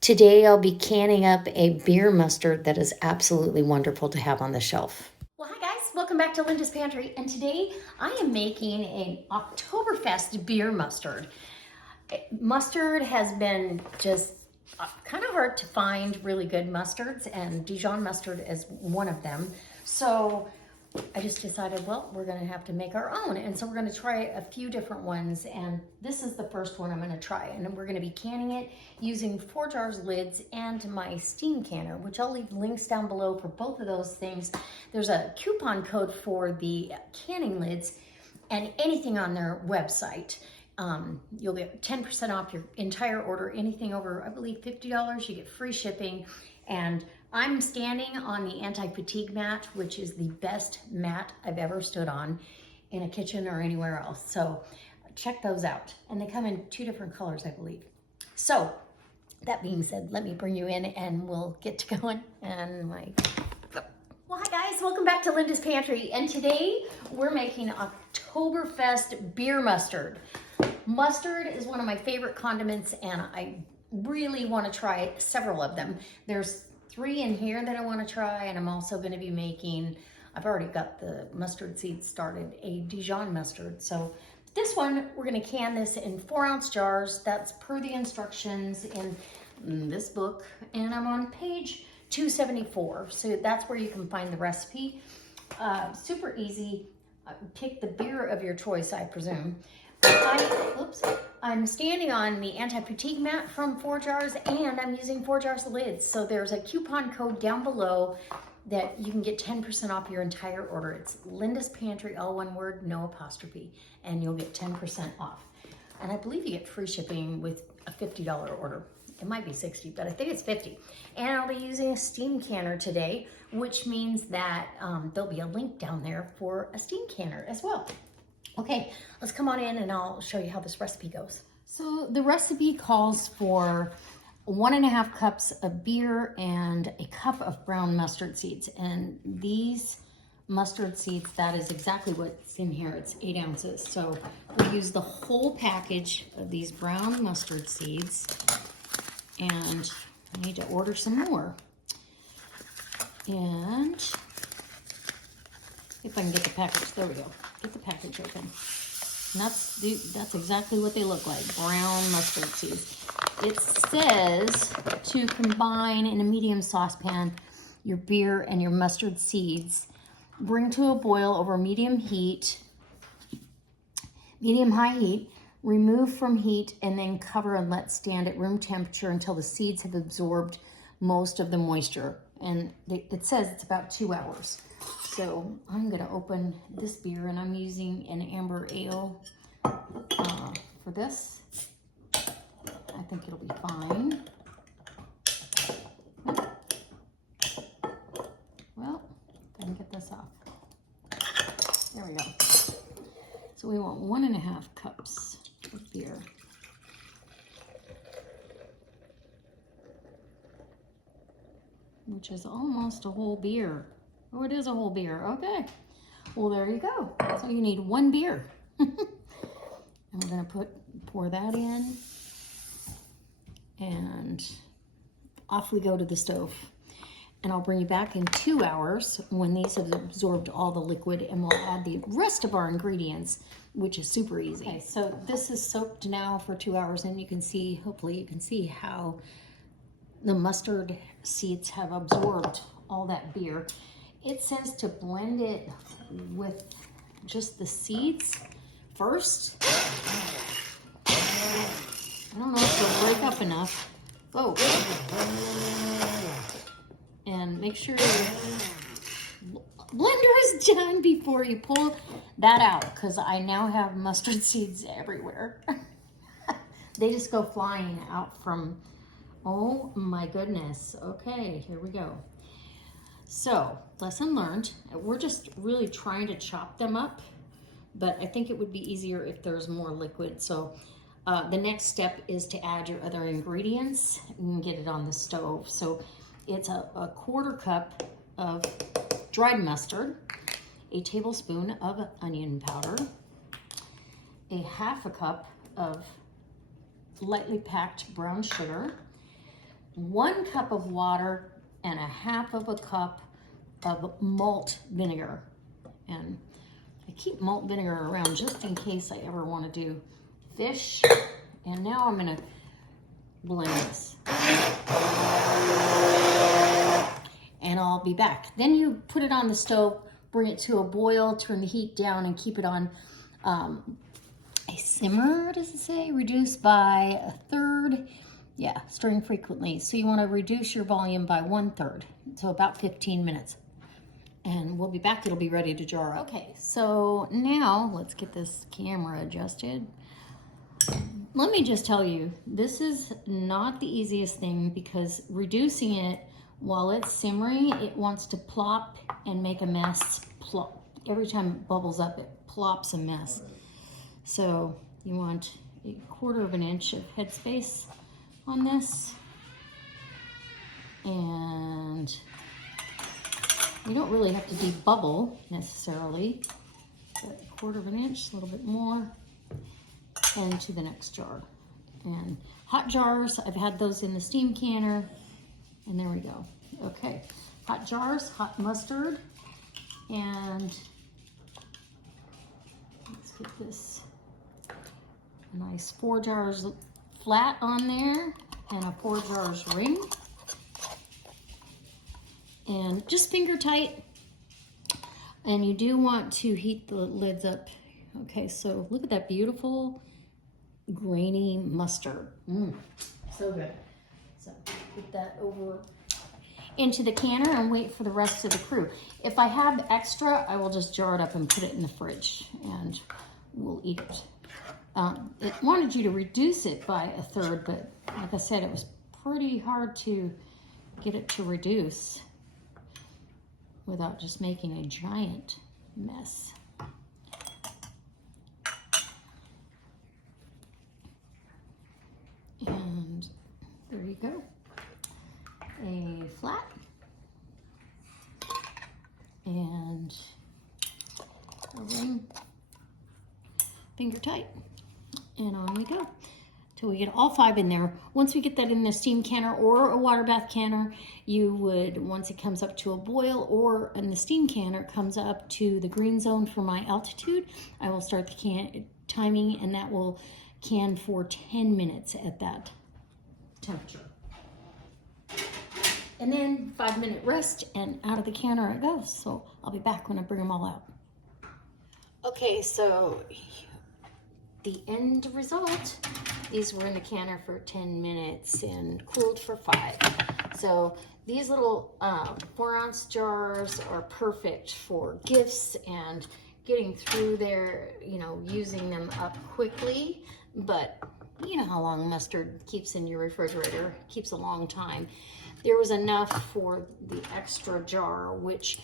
Today I'll be canning up a beer mustard that is absolutely wonderful to have on the shelf. Well, hi guys, welcome back to Linda's Pantry, and today I am making an Oktoberfest beer mustard. Mustard has been just kind of hard to find really good mustards, and Dijon mustard is one of them. So I just decided, well, we're gonna have to make our own. And so we're gonna try a few different ones. And this is the first one I'm gonna try. And then we're gonna be canning it using 4 jars lids and my steam canner, which I'll leave links down below for both of those things. There's a coupon code for the canning lids and anything on their website. You'll get 10% off your entire order. Anything over, I believe, $50, you get free shipping. And I'm standing on the anti-fatigue mat, which is the best mat I've ever stood on in a kitchen or anywhere else. So check those out. And they come in 2 different colors, I believe. So that being said, let me bring you in and we'll get to going. And well, hi guys, welcome back to Linda's Pantry. And today we're making Oktoberfest beer mustard. Mustard is one of my favorite condiments, and I really want to try several of them. There's 3 in here that I want to try, and I'm also going to be making, I've already got the mustard seeds started, a Dijon mustard. So this one, we're going to can this in 4-ounce jars. That's per the instructions in this book, and I'm on page 274. So that's where you can find the recipe. Super easy. Pick the beer of your choice, I presume. I'm standing on the anti-fatigue mat from 4 jars, and I'm using 4 jars of lids. So there's a coupon code down below that you can get 10% off your entire order. It's Linda's Pantry, all one word, no apostrophe, and you'll get 10% off. And I believe you get free shipping with a $50 order. It might be 60, but I think it's 50. And I'll be using a steam canner today, which means that there'll be a link down there for a steam canner as well. Okay, let's come on in and I'll show you how this recipe goes. So the recipe calls for 1.5 cups of beer and a cup of brown mustard seeds. And these mustard seeds, that is exactly what's in here. It's 8 ounces. So we'll use the whole package of these brown mustard seeds. And I need to order some more. And if I can get the package, there we go. Get the package open. And that's exactly what they look like, brown mustard seeds. It says to combine in a medium saucepan your beer and your mustard seeds. Bring to a boil over medium-high heat. Remove from heat and then cover and let stand at room temperature until the seeds have absorbed most of the moisture. And it says it's about 2 hours. So I'm gonna open this beer, and I'm using an amber ale for this. I think it'll be fine. Well, I can get this off. There we go. So we want 1.5 cups of beer. Which is almost a whole beer. Oh, it is a whole beer. Okay. Well, there you go. So you need 1 beer. And we're going to pour that in. And off we go to the stove. And I'll bring you back in 2 hours when these have absorbed all the liquid, and we'll add the rest of our ingredients, which is super easy. Okay, so this is soaked now for 2 hours, and you can see, hopefully you can see how the mustard seeds have absorbed all that beer. It says to blend it with just the seeds first. I don't know if they'll break up enough. Oh. And make sure your blender is done before you pull that out, because I now have mustard seeds everywhere. They just go flying out from, oh my goodness. Okay, here we go. So, lesson learned. We're just really trying to chop them up, but I think it would be easier if there's more liquid. So the next step is to add your other ingredients and get it on the stove. So it's a 1/4 cup of dried mustard, a tablespoon of onion powder, a 1/2 cup of lightly packed brown sugar, 1 cup of water and 1/2 of a cup of malt vinegar. And I keep malt vinegar around just in case I ever want to do fish. And now I'm going to blend this. And I'll be back. Then you put it on the stove, bring it to a boil, turn the heat down, and keep it on a simmer, does it say? Reduce by 1/3. Yeah, stirring frequently. So you want to reduce your volume by 1/3. So about 15 minutes. And we'll be back. It'll be ready to jar up. Okay, so now let's get this camera adjusted. Let me just tell you, this is not the easiest thing because reducing it while it's simmering, it wants to plop and make a mess. Plop. Every time it bubbles up, it plops a mess. So you want 1/4 of an inch of headspace on this. And you don't really have to debubble necessarily, but 1/4 of an inch, a little bit more, and to the next jar. And hot jars, I've had those in the steam canner, and there we go. Okay, hot jars, hot mustard, and let's get this nice 4 jars flat on there, and a 4 jars ring. And just finger tight. And you do want to heat the lids up. Okay, so look at that beautiful grainy mustard. So good. So put that over into the canner and wait for the rest of the crew. If I have extra, I will just jar it up and put it in the fridge and we'll eat it. It wanted you to reduce it by 1/3, but like I said, it was pretty hard to get it to reduce without just making a giant mess. And there you go. A flat and a ring, finger tight, and on we go till we get all 5 in there. Once we get that in the steam canner or a water bath canner, you would, once it comes up to a boil, or in the steam canner comes up to the green zone for my altitude, I will start the timing, and that will can for 10 minutes at that temperature. And then 5-minute rest, and out of the canner it goes. So I'll be back when I bring them all out. Okay, so the end result, these were in the canner for 10 minutes and cooled for 5. So these little 4-ounce jars are perfect for gifts and getting through there, you know, using them up quickly. But you know how long mustard keeps in your refrigerator. It keeps a long time. There was enough for the extra jar, which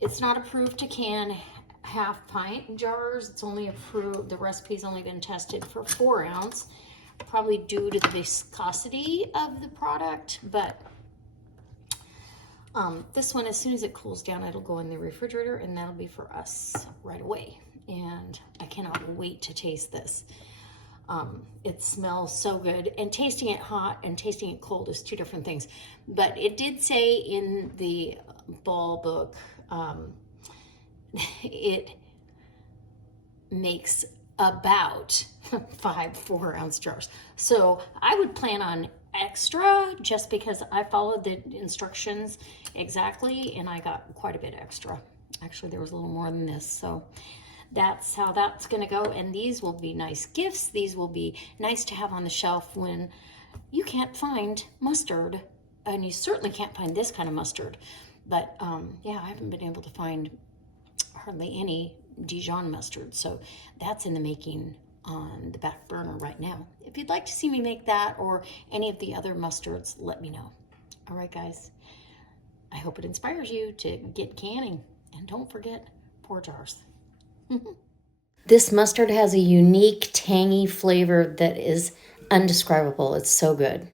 it's not approved to can 1/2 pint jars. It's only approved, the recipe's only been tested for 4 ounce, probably due to the viscosity of the product. But this one, as soon as it cools down, it'll go in the refrigerator, and that'll be for us right away. And I cannot wait to taste this. It smells so good, and tasting it hot and tasting it cold is 2 different things. But it did say in the ball book, it makes about 5 4-ounce jars. So I would plan on extra, just because I followed the instructions exactly, and I got quite a bit extra. Actually, there was a little more than this. So that's how that's going to go. And these will be nice gifts. These will be nice to have on the shelf when you can't find mustard, and you certainly can't find this kind of mustard. But yeah, I haven't been able to find hardly any Dijon mustard, so that's in the making on the back burner right now. If you'd like to see me make that or any of the other mustards, let me know. All right, guys, I hope it inspires you to get canning, and don't forget 4 jars. This mustard has a unique, tangy flavor that is undescribable. It's so good.